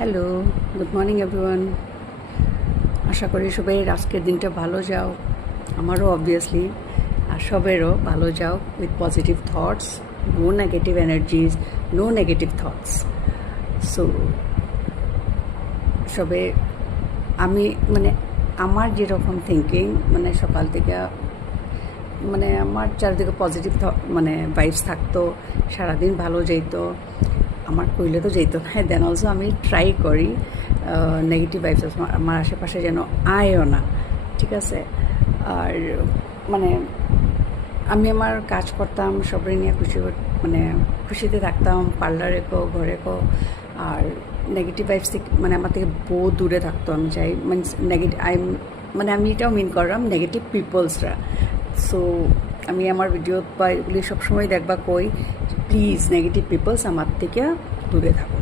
Hello, good morning everyone. আশা করি সবাই আজকের দিনটা ভালো যাও, আমারও অবভিয়াসলি, আর সবেরও ভালো যাও with positive thoughts, no negative energies, no negative thoughts. So সবে আমি আমার যেরকম থিঙ্কিং সকাল থেকে আমার চারিদিকে পজিটিভ ভাইবস থাকতো, সারাদিন ভালো যেত। আমার কইলে তো যেত না, দেন অলসো আমি ট্রাই করি নেগেটিভ ভাইবস আমার আশেপাশে যেন আয়ও না, ঠিক আছে। আর আমি আমার কাজ করতাম, সবাই নিয়ে খুশিতে থাকতাম, পার্লারে কো, ঘরে কো। আর নেগেটিভ ভাইবস থেকে আমার থেকে বহু দূরে থাকতো। আমি চাই আমি এটাও মিন করলাম নেগেটিভ পিপলসরা। সো আমি আমার ভিডিও বা এগুলি সবসময় দেখবা কই, প্লিজ নেগেটিভ পিপলস আমার থেকে দূরে থাকো।